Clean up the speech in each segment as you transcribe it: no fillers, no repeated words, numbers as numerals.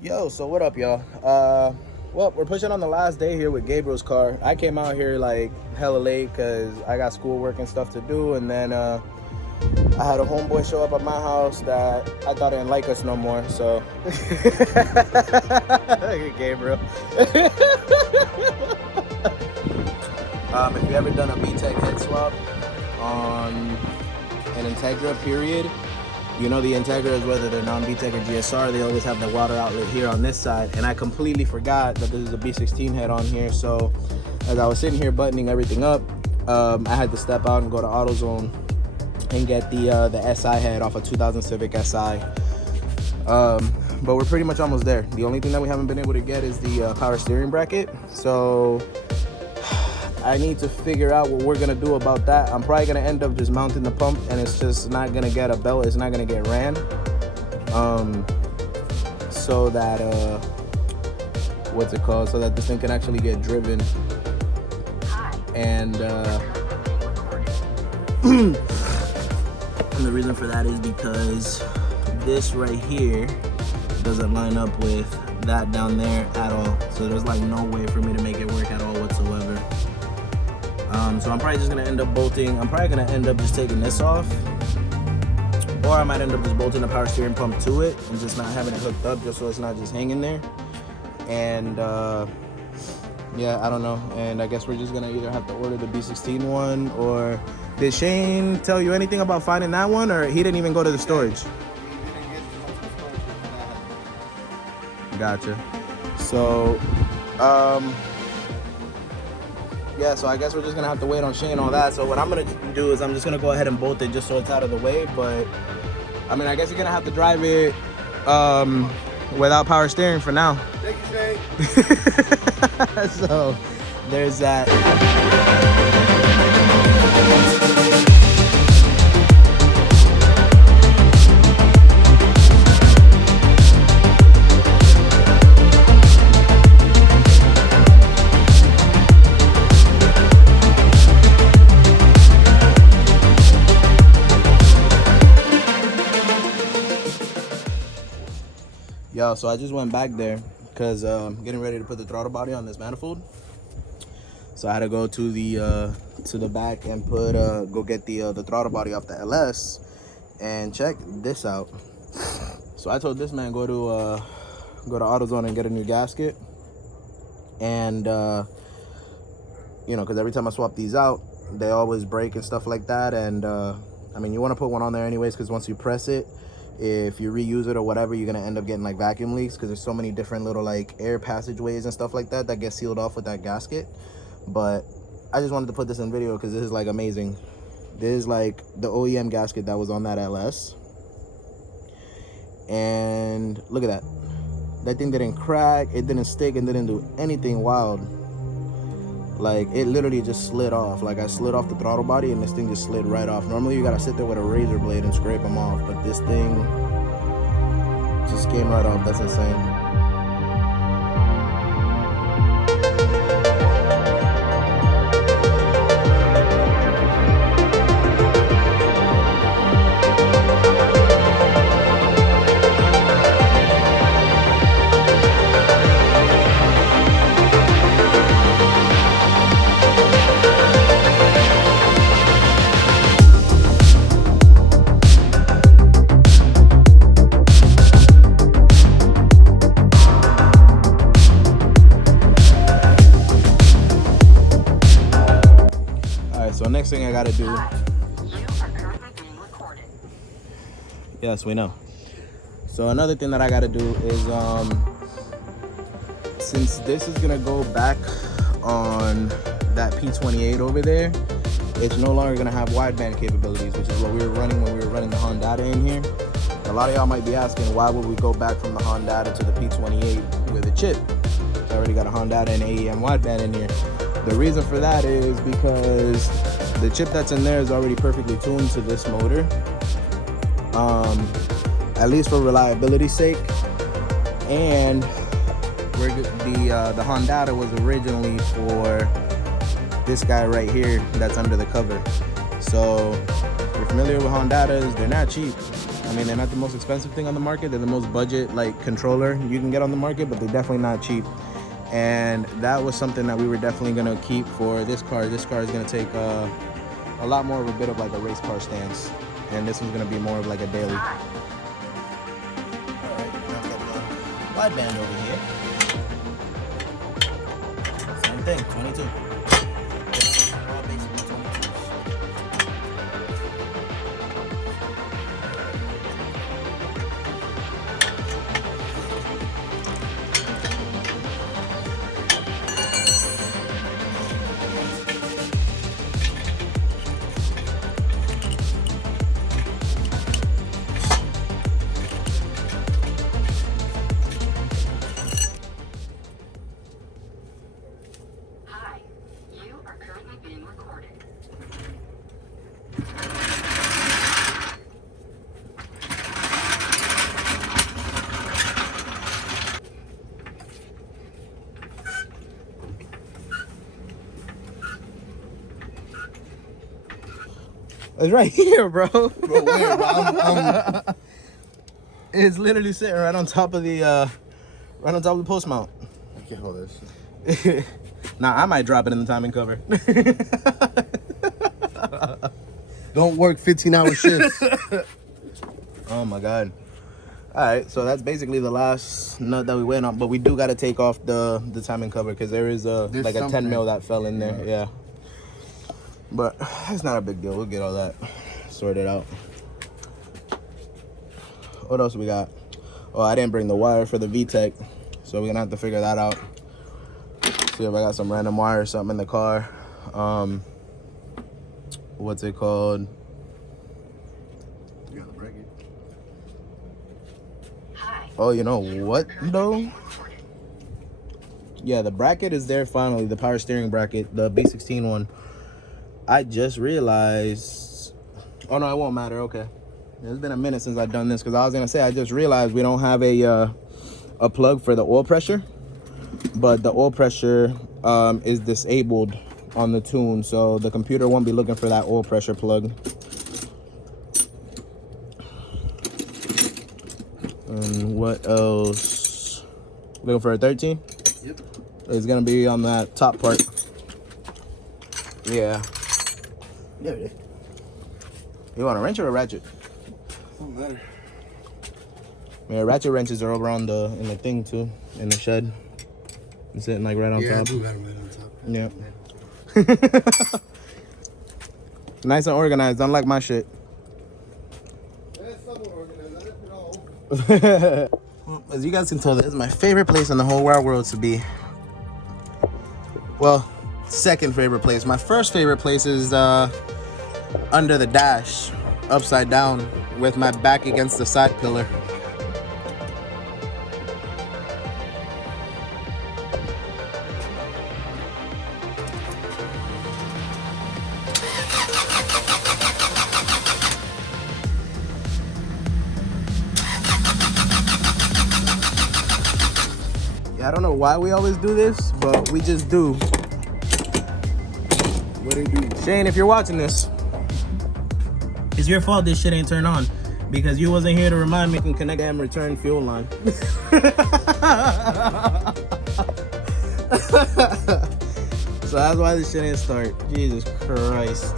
Yo, so what up, y'all? Well, we're pushing on the last day here with Gabriel's car. I came out here like hella late because I got schoolwork and stuff to do, and then I had a homeboy show up at my house that I thought didn't like us no more. So, Gabriel. If you ever done a VTEC head swap on an Integra, period. You know the Integras, whether they're non-VTEC or GSR, they always have the water outlet here on this side. And I completely forgot that this is a B16 head on here. So as I was sitting here buttoning everything up, I had to step out and go to AutoZone and get the SI head off a 2000 Civic SI. But we're pretty much almost there. The only thing that we haven't been able to get is the power steering bracket. So I need to figure out what we're gonna do about that. I'm probably gonna end up just mounting the pump, and it's just not gonna get a belt. It's not gonna get ran. So that what's it called? So that this thing can actually get driven. And and the reason for that is because this right here doesn't line up with that down there at all. So there's like no way for me to make it work at all whatsoever. So I'm probably just gonna end up bolting. I'm probably gonna end up just taking this off, or I might end up just bolting the power steering pump to it and just not having it hooked up, just so it's not just hanging there. And yeah, I don't know. And I guess we're just gonna either have to order the B16 one, or did Shane tell you anything about finding that one, or he didn't even go to the storage? Gotcha. So yeah, so I guess we're just gonna have to wait on Shane and all that. So what I'm gonna do is I'm just gonna go ahead and bolt it just so it's out of the way. But I mean, I guess you're gonna have to drive it without power steering for now. Thank you, Shane. So there's that. Yo, so I just went back there because I'm getting ready to put the throttle body on this manifold. So I had to go to the back and put go get the throttle body off the LS, and check this out. So I told this man go to AutoZone and get a new gasket, and you know, because every time I swap these out, they always break and stuff like that. And I mean, you want to put one on there anyways, because once you press it, if you reuse it or whatever, you're gonna end up getting like vacuum leaks, because there's so many different little like air passageways and stuff like that that get sealed off with that gasket. But I just wanted to put this in video because this is like amazing. This is like the OEM gasket that was on that LS, and look at that. That thing didn't crack, it didn't stick, and didn't do anything wild. Like, it literally just slid off. Like, I slid off the throttle body and this thing just slid right off. Normally you gotta sit there with a razor blade and scrape them off, but this thing just came right off. That's insane. So next thing I gotta do. Yes, we know. So another thing that I gotta do is since this is gonna go back on that P28 over there, it's no longer gonna have wideband capabilities, which is what we were running when we were running the Honda in here. A lot of y'all might be asking, why would we go back from the Honda to the P28 with a chip? It's already got a Honda and AEM wideband in here. The reason for that is because the chip that's in there is already perfectly tuned to this motor, at least for reliability's sake. And the Honda was originally for this guy right here that's under the cover. So if you're familiar with Hondas, they're not cheap. I mean, they're not the most expensive thing on the market. They're the most budget like controller you can get on the market, but they're definitely not cheap. And that was something that we were definitely gonna keep for this car. This car is gonna take a lot more of a bit of like a race car stance, and this one's gonna be more of like a daily. All right, now I've got the wide band over here. Same thing, 22. All basically 22s. It's right here, bro. Bro, where, bro? It's literally sitting right on top of the post mount. I can't hold this shit. Nah, I might drop it in the timing cover. Don't work 15-hour shifts. Oh my god. All right, so that's basically the last nut that we went on, but we do got to take off the timing cover because there is like a 10 mil that fell in there. Yeah. But it's not a big deal. We'll get all that sorted out. What else we got? Oh, I didn't bring the wire for the VTEC, so we're gonna have to figure that out. See if I got some random wire or something in the car. What's it called? You got the bracket. Oh, you know what though? Yeah, the bracket is there finally. The power steering bracket, the B16 one. I just realized. Oh no, it won't matter. Okay, it's been a minute since I've done this because I was gonna say I just realized we don't have a plug for the oil pressure, but the oil pressure is disabled on the tune, so the computer won't be looking for that oil pressure plug. And what else? Looking for a 13? Yep. It's gonna be on that top part. Yeah. There it is. You want a wrench or a ratchet? Don't matter. Yeah, ratchet wrenches are over on in the thing too, in the shed. It's sitting like right on Yeah, I top. do got 'em right on top. Yeah. Nice and organized, unlike my shit. That's somewhat organized. I didn't put all. Well, as you guys can tell, this is my favorite place in the whole wide world to be. Well, second favorite place. My first favorite place is under the dash, upside down, with my back against the side pillar. I don't know why we always do this, but we just do. What do you do? Shane, if you're watching this, it's your fault this shit ain't turned on because you wasn't here to remind me to connect and return fuel line. So that's why this shit ain't start. Jesus Christ.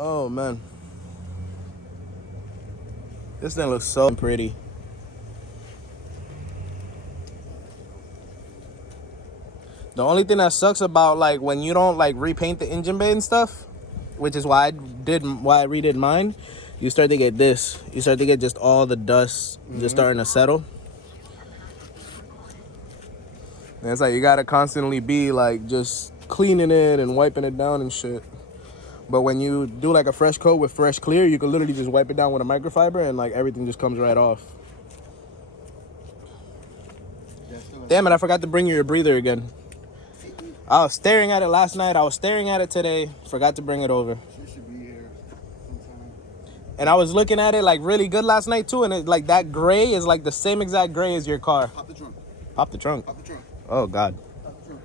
Oh man, this thing looks so pretty. The only thing that sucks about like when you don't like repaint the engine bay and stuff, which is why I redid mine, you start to get this. You start to get just all the dust just starting to settle. And it's like you gotta constantly be like just cleaning it and wiping it down and shit. But when you do like a fresh coat with fresh clear, you can literally just wipe it down with a microfiber and like everything just comes right off. Damn it, I forgot to bring you your breather again. I was staring at it last night. I was staring at it today. Forgot to bring it over. She should be here sometime. And I was looking at it like really good last night too. And it, like that gray is like the same exact gray as your car. Pop the trunk. Pop the trunk. Pop the trunk. Oh, God. Pop the trunk.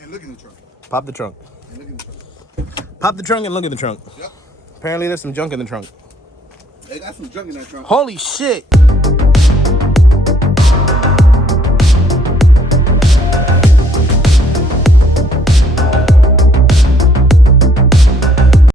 And look in the trunk. Pop the trunk. And look in the trunk. Pop the trunk and look at the trunk. Yep. Apparently there's some junk in the trunk. They got some junk in that trunk. Holy shit.